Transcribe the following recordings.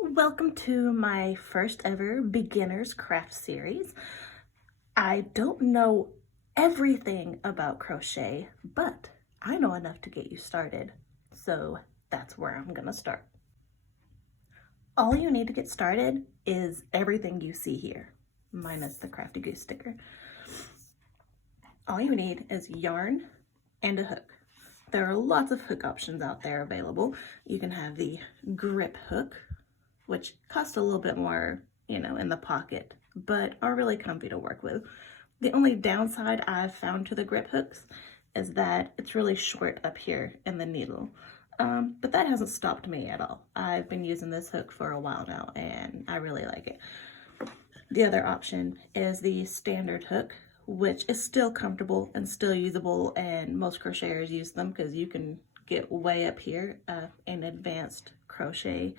Welcome to my first ever beginner's craft series. I don't know everything about crochet, but I know enough to get you started. So that's where I'm gonna start. All you need to get started is everything you see here, minus the Crafty Goose sticker. All you need is yarn and a hook. There are lots of hook options out there available. You can have the grip hook, which cost a little bit more, in the pocket, but are really comfy to work with. The only downside I've found to the grip hooks is that it's really short up here in the needle. But that hasn't stopped me at all. I've been using this hook for a while now and I really like it. The other option is the standard hook, which is still comfortable and still usable, and most crocheters use them because you can get way up here in advanced crochet.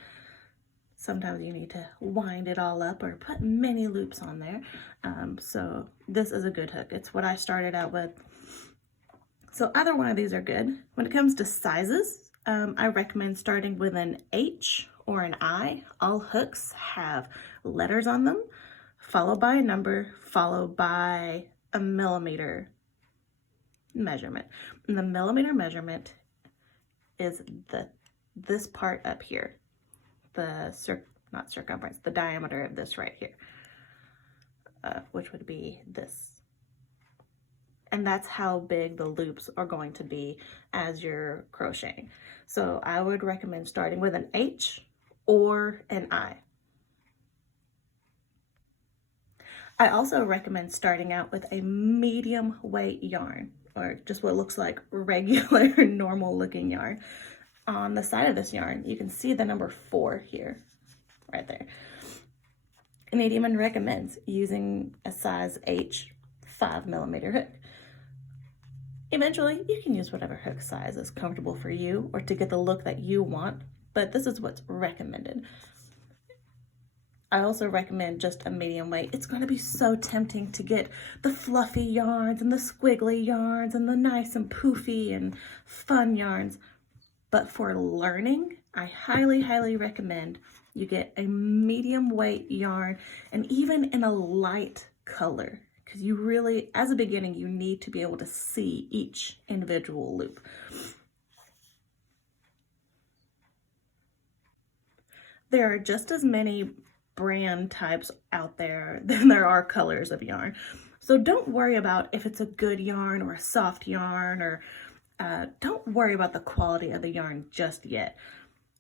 Sometimes you need to wind it all up or put many loops on there. So this is a good hook. It's what I started out with. So either one of these are good. When it comes to sizes, I recommend starting with an H or an I. All hooks have letters on them, followed by a number, followed by a millimeter measurement. And the millimeter measurement is this part up here. The not circumference, the diameter of this right here, which would be this. And that's how big the loops are going to be as you're crocheting. So I would recommend starting with an H or an I. I also recommend starting out with a medium weight yarn, or just what looks like regular normal looking yarn. On the side of this yarn, you can see the number 4 here, right there. And it even recommends using a size H 5mm hook. Eventually, you can use whatever hook size is comfortable for you or to get the look that you want, but this is what's recommended. I also recommend just a medium weight. It's going to be so tempting to get the fluffy yarns and the squiggly yarns and the nice and poofy and fun yarns. But for learning, I highly, highly recommend you get a medium weight yarn, and even in a light color, because you really, as a beginning, you need to be able to see each individual loop. There are just as many brand types out there than there are colors of yarn. So don't worry about if it's a good yarn or a soft yarn, or don't worry about the quality of the yarn just yet.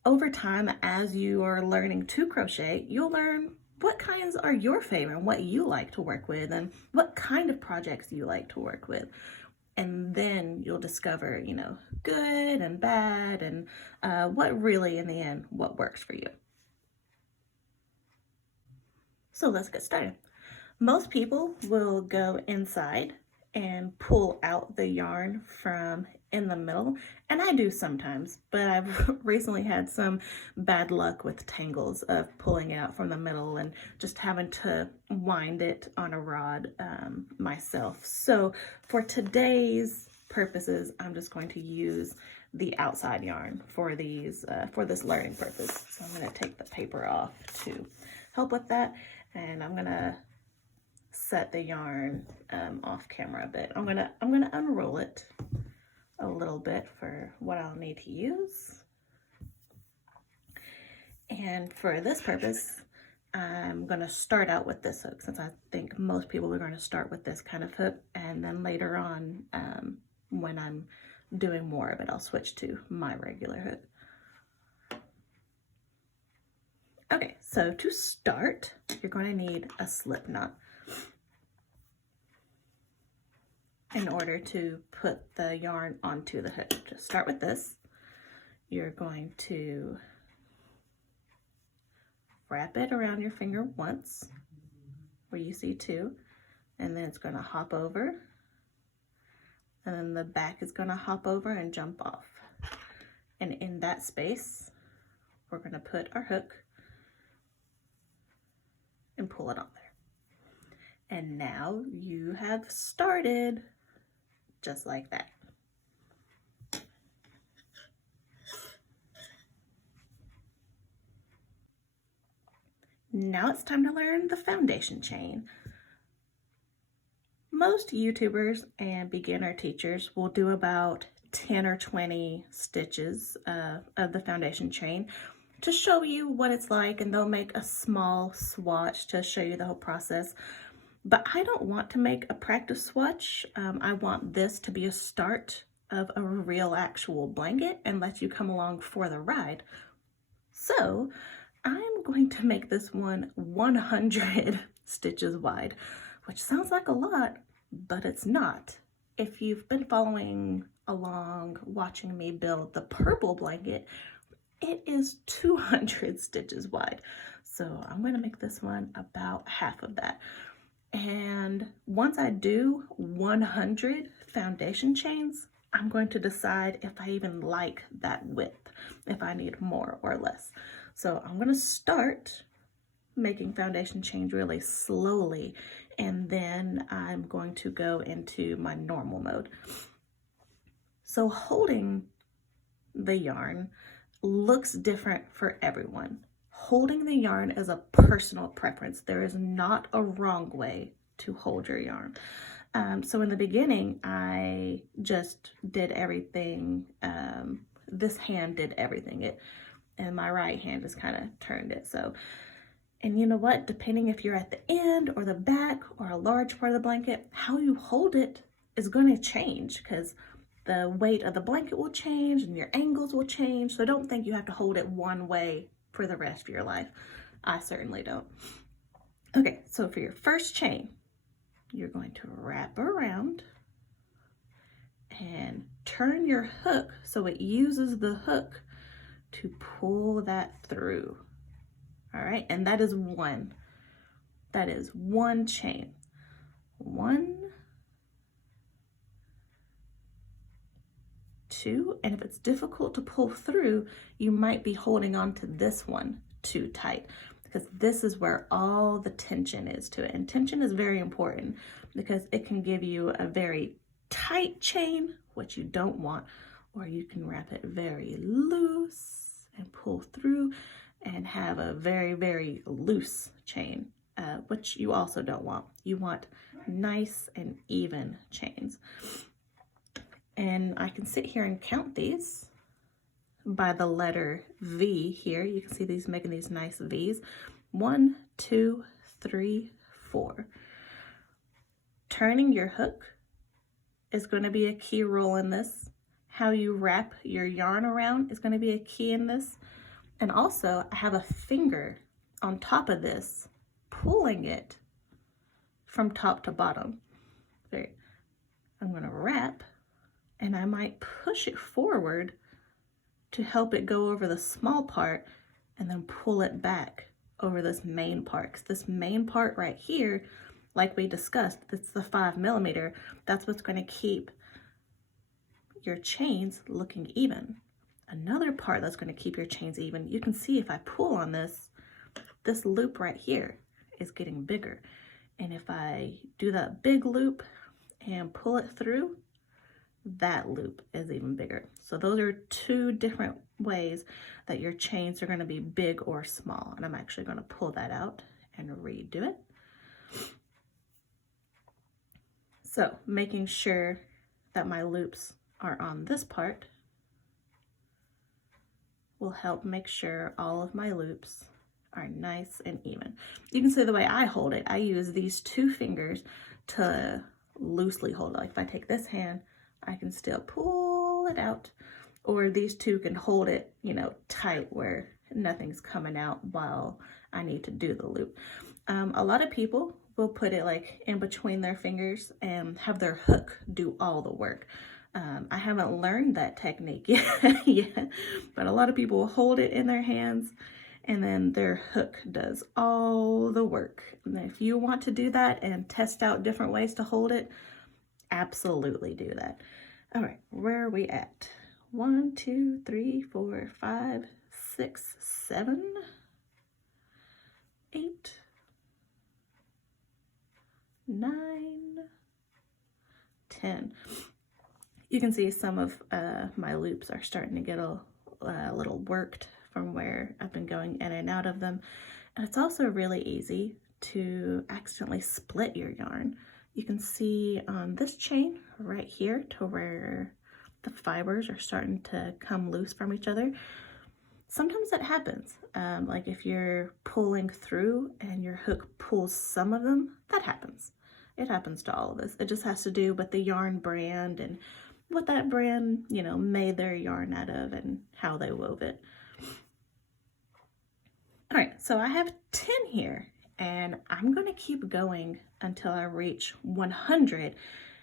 Over time, as you are learning to crochet, you'll learn what kinds are your favorite and what you like to work with and what kind of projects you like to work with. And then you'll discover, good and bad and what really, in the end, what works for you. So let's get started. Most people will go inside and pull out the yarn from in the middle, and I do sometimes, but I've recently had some bad luck with tangles of pulling it out from the middle and just having to wind it on a rod myself. So for today's purposes, I'm just going to use the outside yarn for these for this learning purpose. So I'm going to take the paper off to help with that, and I'm going to set the yarn off camera a bit. I'm gonna unroll it a little bit for what I'll need to use. And for this purpose, I'm gonna start out with this hook, since I think most people are going to start with this kind of hook, and then later on, when I'm doing more of it, I'll switch to my regular hook. Okay, so to start, you're going to need a slip knot in order to put the yarn onto the hook. Just start with this. You're going to wrap it around your finger once where you see 2, and then it's going to hop over, and then the back is going to hop over and jump off. And in that space, we're going to put our hook and pull it on there. And now you have started. Just like that. Now it's time to learn the foundation chain. Most YouTubers and beginner teachers will do about 10 or 20 stitches of the foundation chain to show you what it's like, and they'll make a small swatch to show you the whole process. But I don't want to make a practice swatch. I want this to be a start of a real actual blanket and let you come along for the ride. So I'm going to make this one 100 stitches wide, which sounds like a lot, but it's not. If you've been following along, watching me build the purple blanket, it is 200 stitches wide. So I'm going to make this one about half of that. And once I do 100 foundation chains, I'm going to decide if I even like that width, if I need more or less. So I'm going to start making foundation chains really slowly, and then I'm going to go into my normal mode. So holding the yarn looks different for everyone. Holding the yarn is a personal preference. There is not a wrong way to hold your yarn. So in the beginning, I just did everything. This hand did everything. And my right hand just kind of turned it. So, and you know what? Depending if you're at the end or the back or a large part of the blanket, how you hold it is going to change, because the weight of the blanket will change and your angles will change. So don't think you have to hold it one way for the rest of your life. I certainly don't. Okay, so for your first chain, you're going to wrap around and turn your hook so it uses the hook to pull that through. All right, and that is one. That is one chain. 1, 2, and if it's difficult to pull through, you might be holding on to this one too tight, because this is where all the tension is to it. And tension is very important because it can give you a very tight chain, which you don't want, or you can wrap it very loose and pull through and have a very, very loose chain, which you also don't want. You want nice and even chains. And I can sit here and count these by the letter V here. You can see these making these nice V's. 1, 2, 3, 4. Turning your hook is going to be a key role in this. How you wrap your yarn around is going to be a key in this. And also, I have a finger on top of this, pulling it from top to bottom. There. I'm going to wrap, and I might push it forward to help it go over the small part, and then pull it back over this main part. 'Cause this main part right here, like we discussed, it's the 5mm. That's what's going to keep your chains looking even. Another part that's going to keep your chains even, you can see if I pull on this, this loop right here is getting bigger. And if I do that big loop and pull it through, that loop is even bigger. So those are 2 different ways that your chains are going to be big or small. And I'm actually going to pull that out and redo it. So making sure that my loops are on this part will help make sure all of my loops are nice and even. You can see the way I hold it, I use these 2 fingers to loosely hold it. Like if I take this hand, I can still pull it out, or these 2 can hold it, you know, tight where nothing's coming out while I need to do the loop. A lot of people will put it like in between their fingers and have their hook do all the work. I haven't learned that technique yet, but a lot of people will hold it in their hands and then their hook does all the work. And if you want to do that and test out different ways to hold it, absolutely do that. All right, where are we at? 1, 2, 3, 4, 5, 6, 7, 8, 9, 10. You can see some of my loops are starting to get a little worked from where I've been going in and out of them. And it's also really easy to accidentally split your yarn. You can see on this chain right here to where the fibers are starting to come loose from each other. Sometimes that happens, like if you're pulling through and your hook pulls some of them, that happens. It happens to all of us. It just has to do with the yarn brand and what that brand, you know, made their yarn out of and how they wove it. All right, so I have 10 here, and I'm gonna keep going until I reach 100,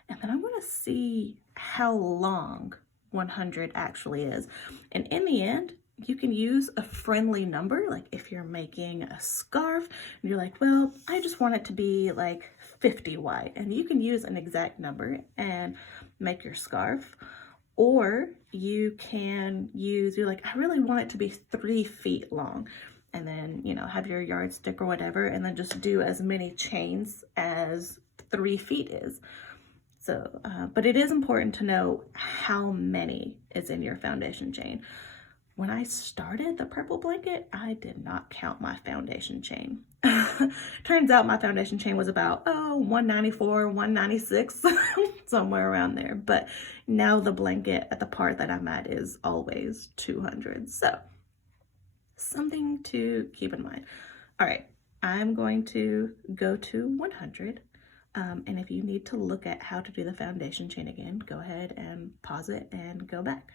and then I'm gonna see how long 100 actually is. And in the end, you can use a friendly number, like if you're making a scarf, and you're like, well, I just want it to be like 50 wide, and you can use an exact number and make your scarf. Or you can use, you're like, I really want it to be 3 feet long. And then, you know, have your yardstick or whatever, and then just do as many chains as 3 feet is. So, but it is important to know how many is in your foundation chain. When I started the purple blanket, I did not count my foundation chain. Turns out my foundation chain was about, 194, 196, somewhere around there. But now the blanket at the part that I'm at is always 200. So something to keep in mind. All right, I'm going to go to 100. And if you need to look at how to do the foundation chain again, go ahead and pause it and go back.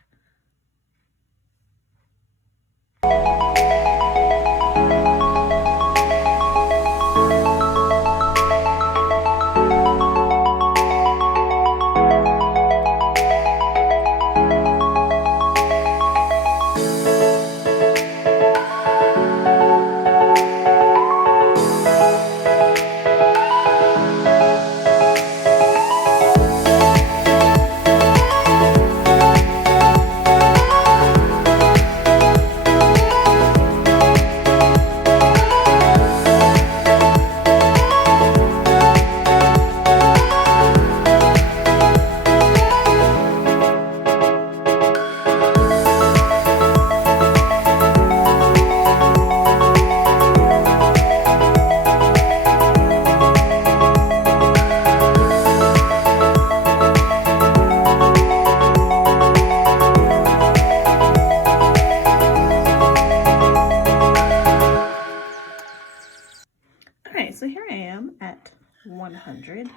So here I am at 100.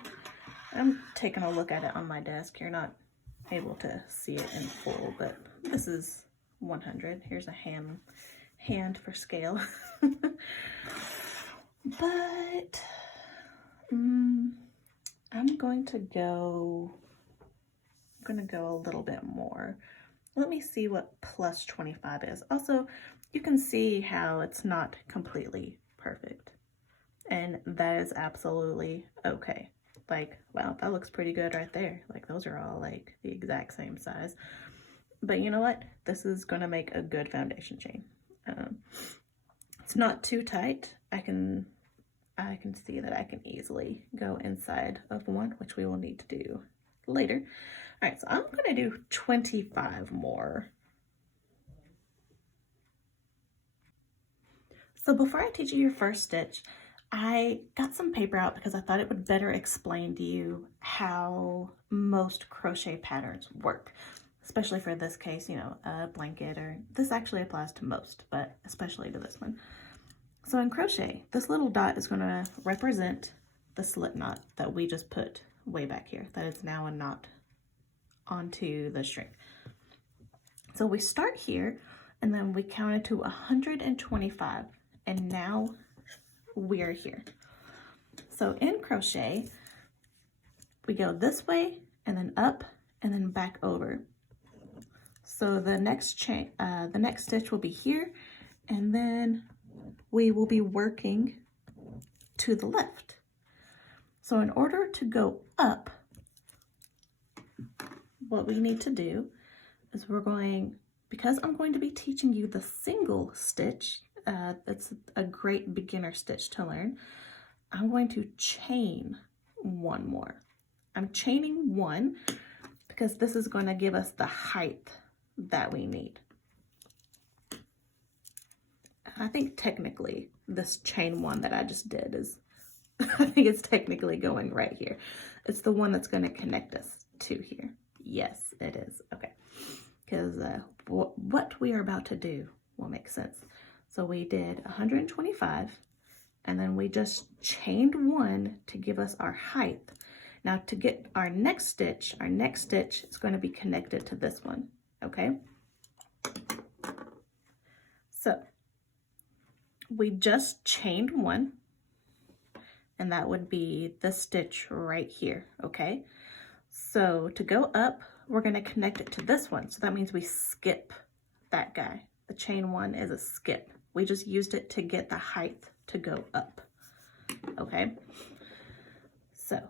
I'm taking a look at it on my desk. You're not able to see it in full, but this is 100. Here's a hand for scale. But I'm going to go a little bit more. Let me see what plus 25 is. Also, you can see how it's not completely perfect. And that is absolutely okay. Like, wow, that looks pretty good right there. Like, those are all like the exact same size. But you know what? This is gonna make a good foundation chain. It's not too tight. I can see that I can easily go inside of one, which we will need to do later. All right, so I'm gonna do 25 more. So before I teach you your first stitch, I got some paper out because I thought it would better explain to you how most crochet patterns work, especially for this case, you know, a blanket, or this actually applies to most, but especially to this one. So in crochet, this little dot is going to represent the slip knot that we just put way back here, that is now a knot onto the string. So we start here and then we count it to 125, and now we're here. So in crochet, we go this way and then up and then back over. So the next chain, the next stitch will be here, and then we will be working to the left. So in order to go up, what we need to do is because I'm going to be teaching you the single stitch, that's a great beginner stitch to learn, I'm going to chain one more. I'm chaining one because this is going to give us the height that we need. I think technically this chain one that I just did is, I think it's technically going right here. It's the one that's going to connect us to here. Yes, it is. Okay. Because what we are about to do will make sense. So we did 125, and then we just chained one to give us our height. Now to get our next stitch is going to be connected to this one. Okay. So we just chained one, and that would be the stitch right here. Okay. So to go up, we're going to connect it to this one. So that means we skip that guy. The chain one is a skip. We just used it to get the height to go up. Okay. So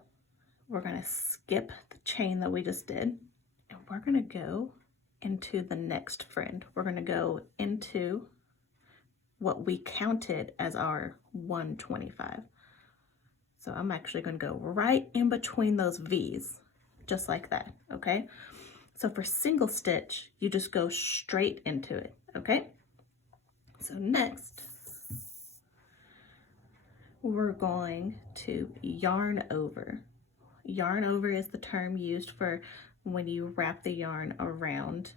we're going to skip the chain that we just did, and we're going to go into the next friend. We're going to go into what we counted as our 125. So I'm actually going to go right in between those V's, just like that. Okay. So for single stitch, you just go straight into it. Okay. So next, we're going to yarn over. Yarn over is the term used for when you wrap the yarn around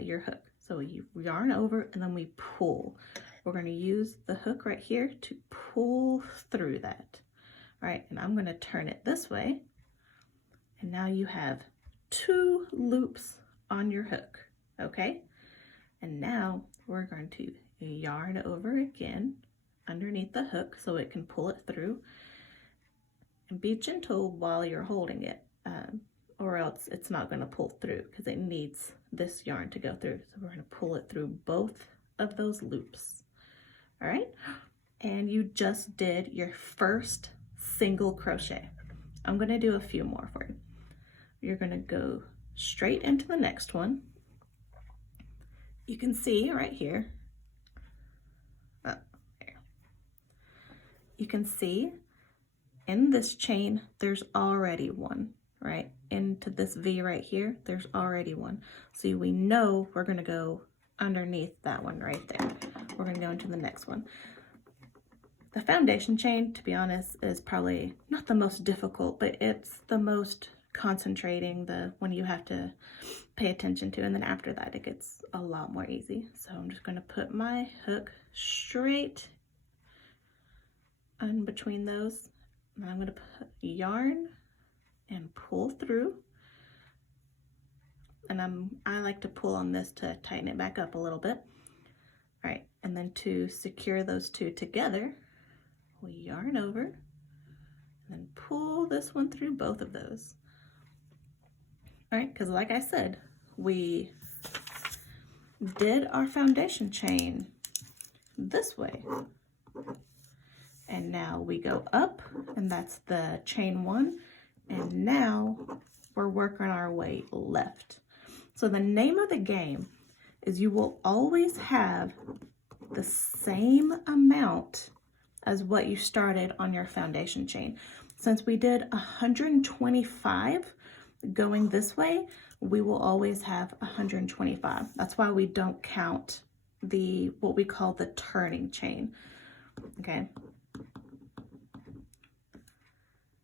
your hook. So you yarn over and then we pull. We're going to use the hook right here to pull through that. All right, and I'm going to turn it this way. And now you have 2 loops on your hook, okay? And now we're going to yarn over again underneath the hook so it can pull it through. And be gentle while you're holding it, or else it's not going to pull through because it needs this yarn to go through. So we're going to pull it through both of those loops. All right, and you just did your first single crochet. I'm going to do a few more for you. You're going to go straight into the next one. You can see right here. You can see in this chain, there's already one, right? Into this V right here, there's already one. So we know we're going to go underneath that one right there. We're going to go into the next one. The foundation chain, to be honest, is probably not the most difficult, but it's the most concentrating, the one you have to pay attention to, and then after that it gets a lot more easy. So I'm just going to put my hook straight in between those. And I'm going to put yarn and pull through, and I like to pull on this to tighten it back up a little bit. All right, and then to secure those two together, we yarn over and then pull this one through both of those. All right, because like I said, we did our foundation chain this way. And now we go up, and that's the chain one. And now we're working our way left. So the name of the game is you will always have the same amount as what you started on your foundation chain. Since we did 125 going this way, we will always have 125. That's why we don't count what we call the turning chain, okay?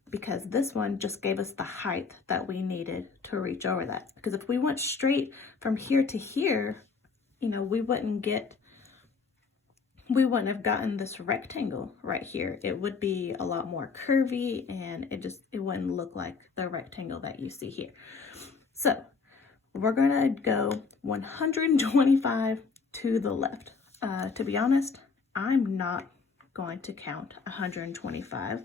Because this one just gave us the height that we needed to reach over that. Because if we went straight from here to here, you know, we wouldn't have gotten this rectangle right here. It would be a lot more curvy, and it wouldn't look like the rectangle that you see here. So we're gonna go 125 to the left. To be honest, I'm not going to count 125.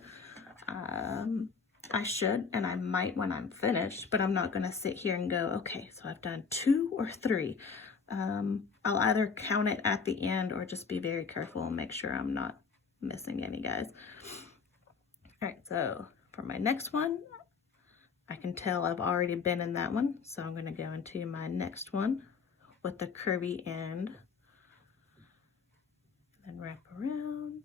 I should, and I might when I'm finished, but I'm not gonna sit here and go, okay, so I've done 2 or 3. I'll either count it at the end or just be very careful and make sure I'm not missing any, guys. All right, so for my next one, I can tell I've already been in that one, so I'm gonna go into my next one with the curvy end, then wrap around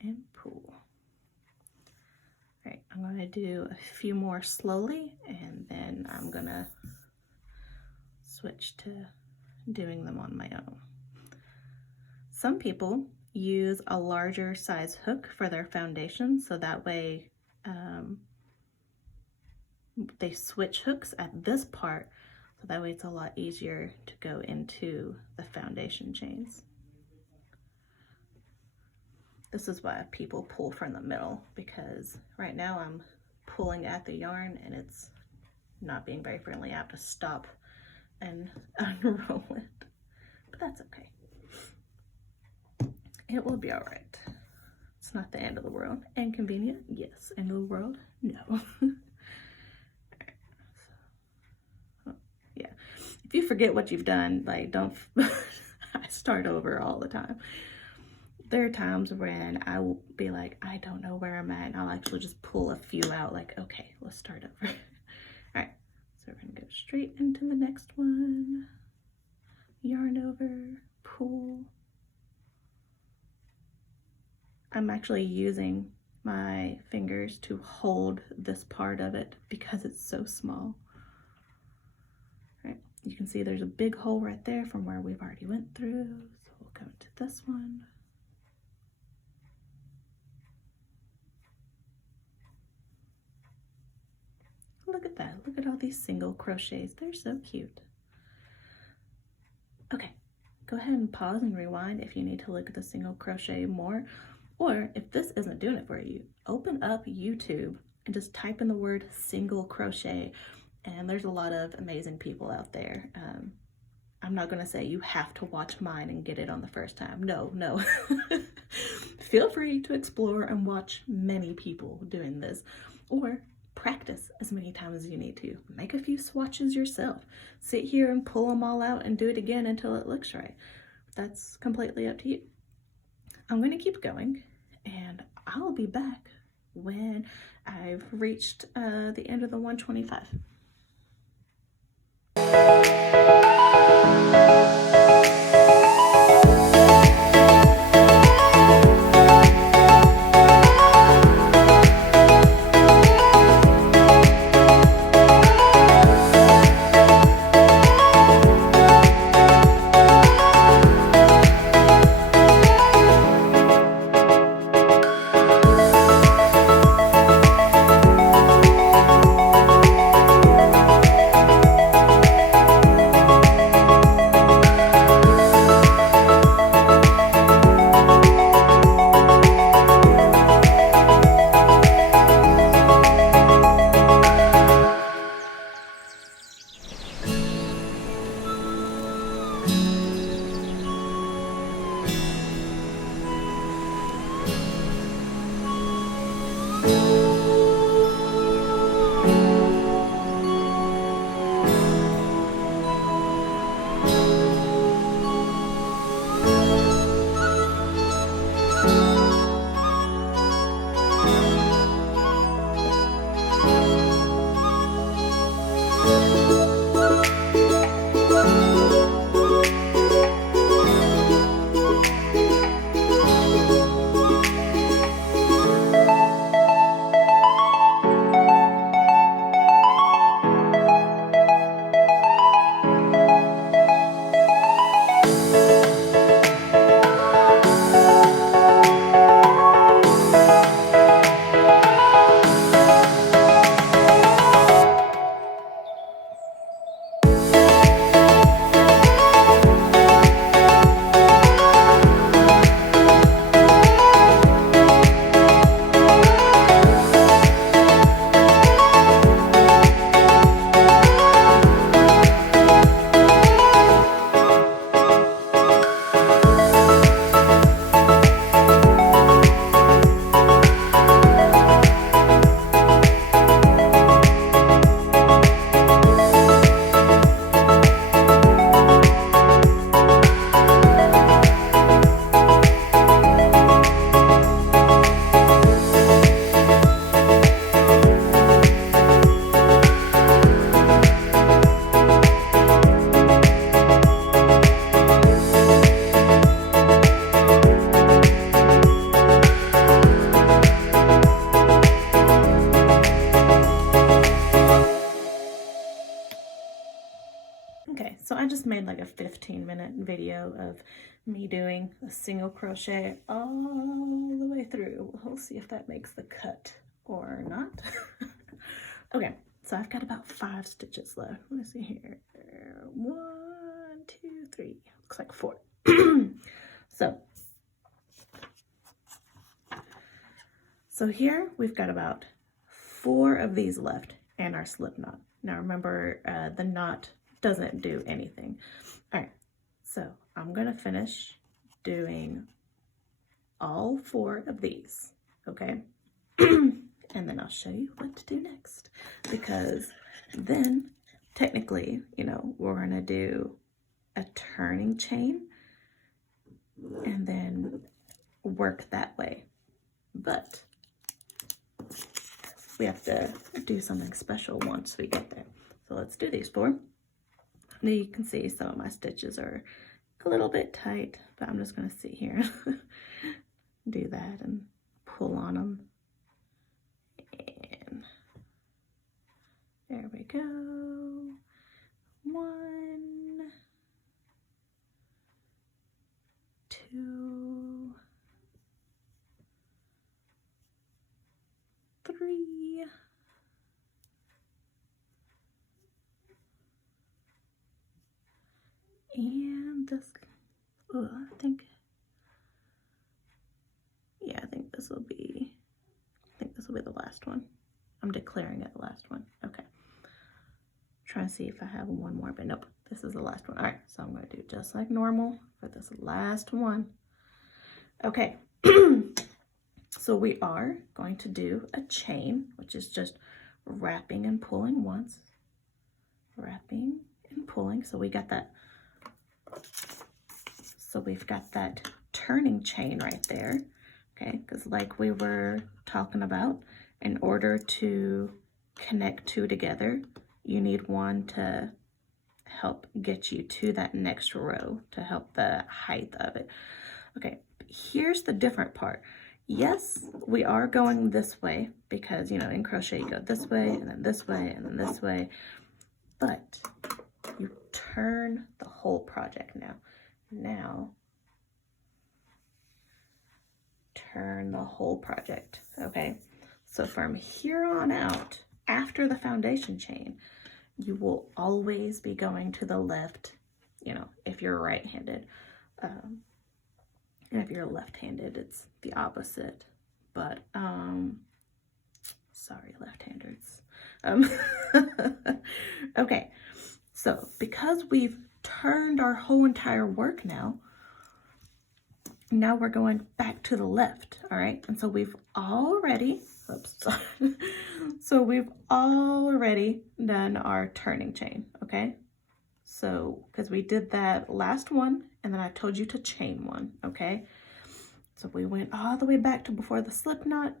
and pull. All right, I'm gonna do a few more slowly, and then I'm gonna switch to doing them on my own. Some people use a larger size hook for their foundation, so that way they switch hooks at this part, so that way it's a lot easier to go into the foundation chains. This is why people pull from the middle, because right now I'm pulling at the yarn and it's not being very friendly. I have to stop and unroll it, but that's okay. It will be all right. It's not the end of the world. Inconvenient? Yes. End of the world? No. Yeah. If you forget what you've done, like, don't, I start over all the time. There are times when I will be like, I don't know where I'm at, and I'll actually just pull a few out, like, okay, let's start over. All right, so we're gonna go straight into the next one. Yarn over, pull. I'm actually using my fingers to hold this part of it because it's so small. Right, you can see there's a big hole right there from where we've already went through. So we'll go into this one. Look at that, look at all these single crochets. They're so cute. Okay, go ahead and pause and rewind if you need to look at the single crochet more. Or if this isn't doing it for you, open up YouTube and just type in the word single crochet, and there's a lot of amazing people out there. I'm not gonna say you have to watch mine and get it on the first time. No. Feel free to explore and watch many people doing this, or practice as many times as you need to. Make a few swatches yourself. Sit here and pull them all out and do it again until it looks right. That's completely up to you. I'm going to keep going, and I'll be back when I've reached the end of the 125. 15-minute video of me doing a single crochet all the way through. We'll see if that makes the cut or not. Okay, so I've got about 5 stitches left. Let me see here. 1, 2, 3. Looks like 4. So here we've got about 4 of these left and our slip knot. Now remember, the knot doesn't do anything. All right, so I'm gonna finish doing all 4 of these, okay? And then I'll show you what to do next, because then technically, you know, we're gonna do a turning chain and then work that way. But we have to do something special once we get there. So let's do these 4. Now you can see some of my stitches are a little bit tight, but I'm just going to sit here and do that and pull on them. And there we go. 1, 2, 3, 4, and this, oh, I think this will be, the last one. I'm declaring it the last one. Okay. Trying to see if I have one more, but nope, this is the last one. All right, so I'm going to do just like normal for this last one. Okay. So we are going to do a chain, which is just wrapping and pulling once, wrapping and pulling. So we got that. So we've got that turning chain right there. Okay, because like we were talking about, in order to connect 2 together, you need one to help get you to that next row, to help the height of it. Okay, here's the different part. Yes, we are going this way because, you know, in crochet you go this way and then this way and then this way, but you turn the whole project now. Now, turn the whole project, okay? So from here on out, after the foundation chain, you will always be going to the left, you know, if you're right-handed. And if you're left-handed, it's the opposite. But, sorry, left-handers. Okay, so because we've turned our whole entire work now we're going back to the left, all right? And so we've already, so we've already done our turning chain, okay? So, because we did that last one, and then I told you to chain 1, okay? So we went all the way back to before the slip knot,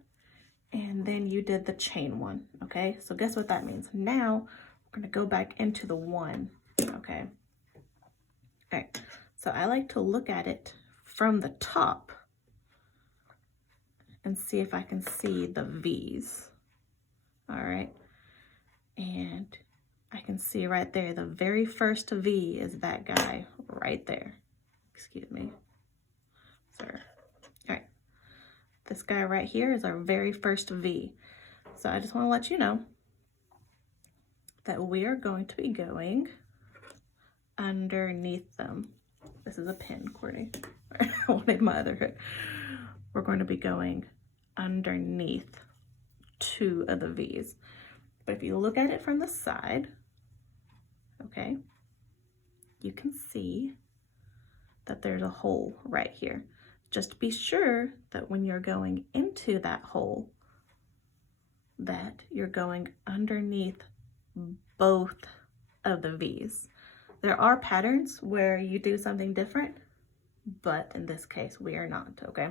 and then you did the chain 1, okay? So guess what that means? Now, we're gonna go back into the 1, okay? All right, so I like to look at it from the top and see if I can see the V's, all right? And I can see right there, the very first V is that guy right there. Excuse me, sir. All right, this guy right here is our very first V. So I just want to let you know that we are going to be going underneath them. This is a pin, Courtney. I wanted my other hook. We're going to be going underneath 2 of the V's. But if you look at it from the side, okay, you can see that there's a hole right here. Just be sure that when you're going into that hole, that you're going underneath both of the V's. There are patterns where you do something different, but in this case, we are not, okay?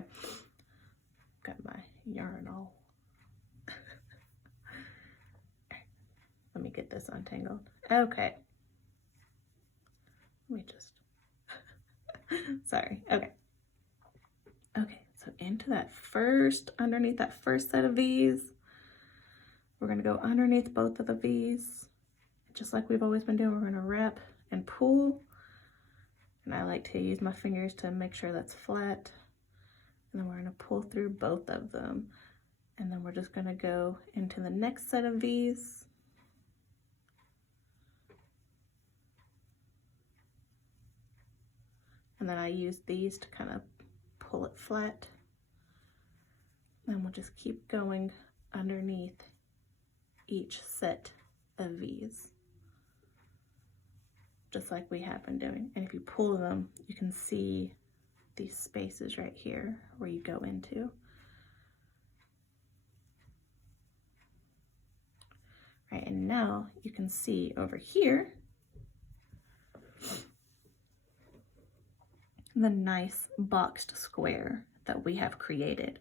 Got my yarn all. Let me get this untangled. Okay. Let me just, sorry, okay. Okay, so into that first, underneath that first set of V's, we're gonna go underneath both of the V's. Just like we've always been doing, we're gonna wrap and pull, And I like to use my fingers to make sure that's flat. And then we're going to pull through both of them. And then we're just going to go into the next set of V's. And then I use these to kind of pull it flat. And we'll just keep going underneath each set of V's, just like we have been doing. And if you pull them, you can see these spaces right here where you go into. Right, and now you can see over here the nice boxed square that we have created,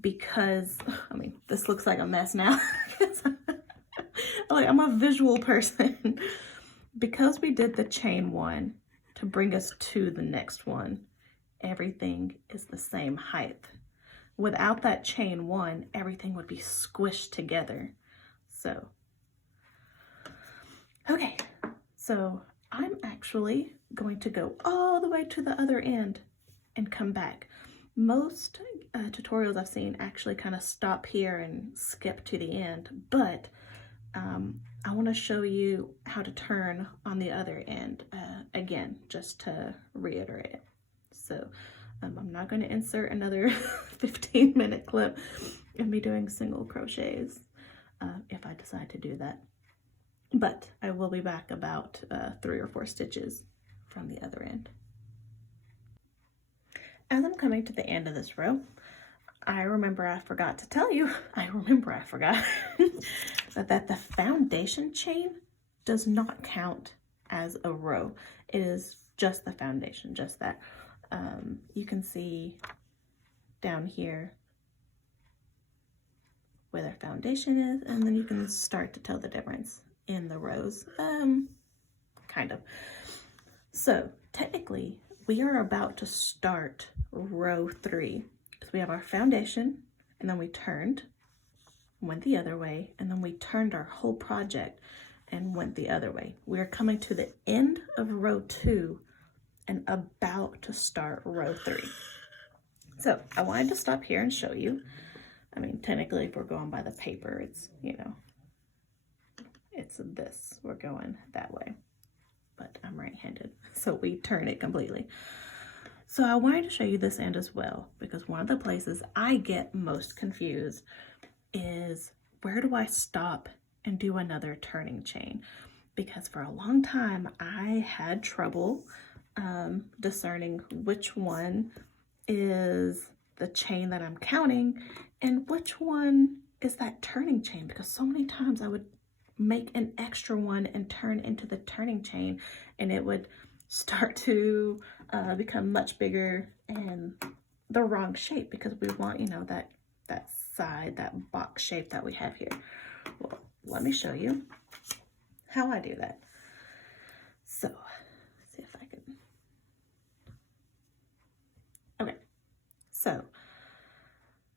because, I mean, this looks like a mess now. I'm a visual person. Because we did the chain one to bring us to the next one, everything is the same height. Without that chain one, everything would be squished together. So, okay, so I'm actually going to go all the way to the other end and come back. Most tutorials I've seen actually kind of stop here and skip to the end, but I want to show you how to turn on the other end again, just to reiterate it. So I'm not going to insert another 15-minute clip of me doing single crochets if I decide to do that. But I will be back about 3 or 4 stitches from the other end. As I'm coming to the end of this row, I forgot to tell you that the foundation chain does not count as a row. It is just the foundation, just that. You can see down here where their foundation is, and then you can start to tell the difference in the rows, kind of. So technically we are about to start row 3, because we have our foundation, and then we turned, went the other way, and then we turned our whole project and went the other way. We are coming to the end of row 2 and about to start row 3. So I wanted to stop here and show you. I mean, technically, if we're going by the paper, it's, you know, it's this. We're going that way. But I'm right-handed, so we turn it completely. So I wanted to show you this end as well, because one of the places I get most confused is, where do I stop and do another turning chain? Because for a long time, I had trouble discerning which one is the chain that I'm counting and which one is that turning chain, because so many times I would make an extra one and turn into the turning chain, and it would start to become much bigger and the wrong shape, because we want, you know, that side, that box shape that we have here. Well, let me show you how I do that. So let's see if I can. Okay, so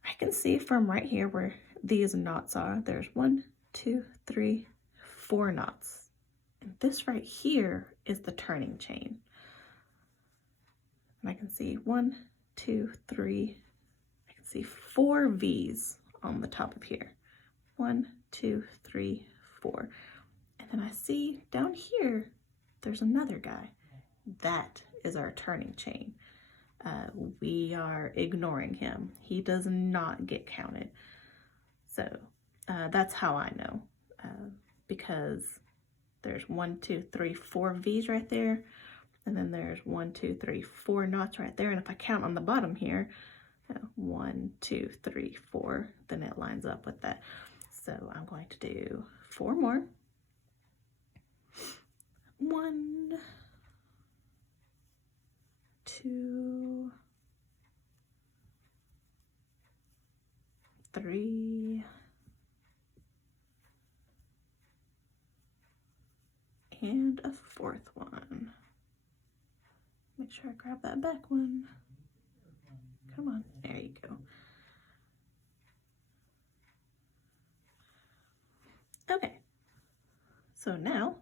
I can see from right here where these knots are, there's 1, 2, 3, 4 knots. And this right here is the turning chain. And I can see 1, 2, 3, I can see 4 V's on the top of here. 1, 2, 3, 4. And then I see down here, there's another guy. That is our turning chain. We are ignoring him. He does not get counted. So that's how I know, because there's 1, 2, 3, 4 V's right there. And then there's 1, 2, 3, 4 knots right there. And if I count on the bottom here, 1, 2, 3, 4, then it lines up with that. So I'm going to do 4 more. 1, 2, 3, and a 4th one. Make sure I grab that back one. Come on, there you go. Okay, so now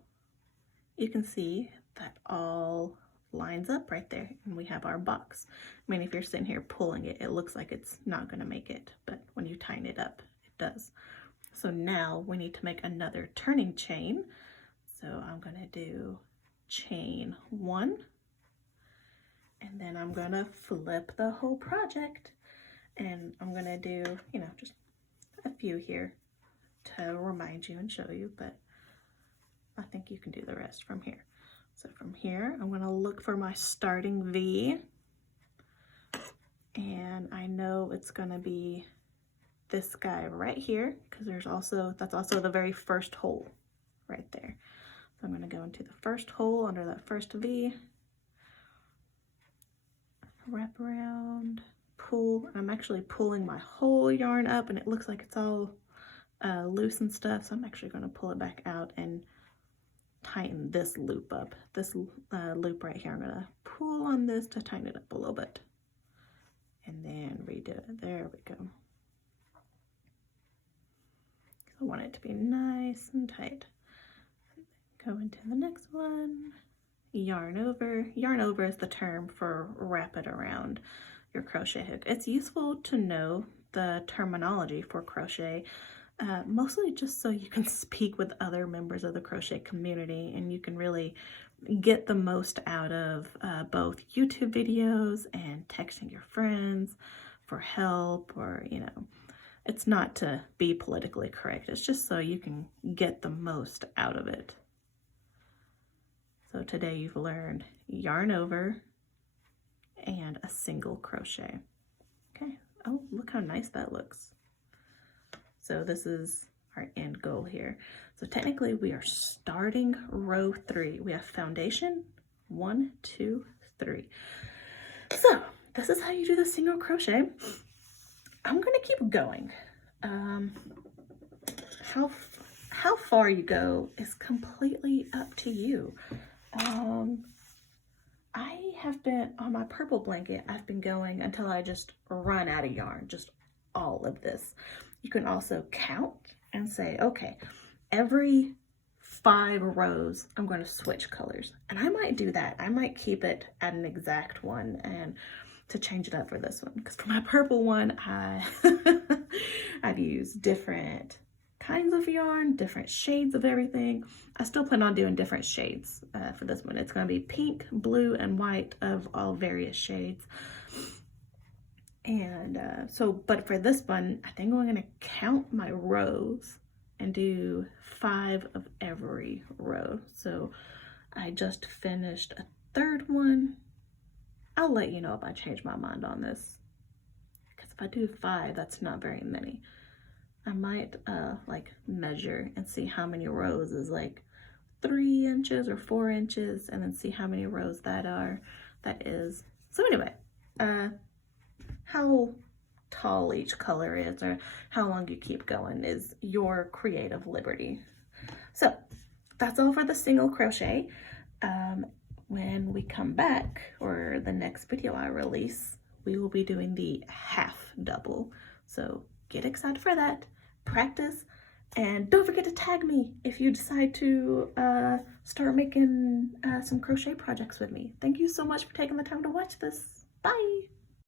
you can see that all lines up right there, and we have our box. I mean, if you're sitting here pulling it, it looks like it's not going to make it, but when you tighten it up, it does. So now we need to make another turning chain. So I'm going to do chain 1, and then I'm going to flip the whole project, and I'm going to do, you know, just a few here to remind you and show you, but I think you can do the rest from here. So from here, I'm going to look for my starting V, and I know it's going to be this guy right here, because that's also the very first hole right there. So I'm going to go into the first hole under that first V, wrap around, pull. I'm actually pulling my whole yarn up, and it looks like it's all loose and stuff, so I'm actually going to pull it back out and tighten this loop up. This loop right here, I'm going to pull on this to tighten it up a little bit, and then redo it. There we go. I want it to be nice and tight. Go into the next one. Yarn over. Yarn over is the term for wrap it around your crochet hook. It's useful to know the terminology for crochet, mostly just so you can speak with other members of the crochet community, and you can really get the most out of both YouTube videos and texting your friends for help, or, you know, it's not to be politically correct. It's just so you can get the most out of it. So today you've learned yarn over and a single crochet. Okay. Oh, look how nice that looks. So this is our end goal here. So technically we are starting row 3. We have foundation, 1, 2, 3. So this is how you do the single crochet. I'm going to keep going. How far you go is completely up to you. I have been, on my purple blanket, I've been going until I just run out of yarn, just all of this. You can also count and say, okay, every 5 rows, I'm going to switch colors. And I might do that. I might keep it at an exact one and to change it up for this one. Because for my purple one, I've used different kinds of yarn, different shades of everything. I still plan on doing different shades for this one. It's going to be pink, blue, and white of all various shades. And but for this one, I think I'm going to count my rows and do 5 of every row. So I just finished a 3rd one. I'll let you know if I change my mind on this, because if I do 5, that's not very many. I might like measure and see how many rows is like 3 inches or 4 inches, and then see how many rows that is. So anyway, how tall each color is or how long you keep going is your creative liberty. So that's all for the single crochet. When we come back, or the next video I release, we will be doing the half double. So get excited for that, practice, and don't forget to tag me if you decide to start making some crochet projects with me. Thank you so much for taking the time to watch this. Bye!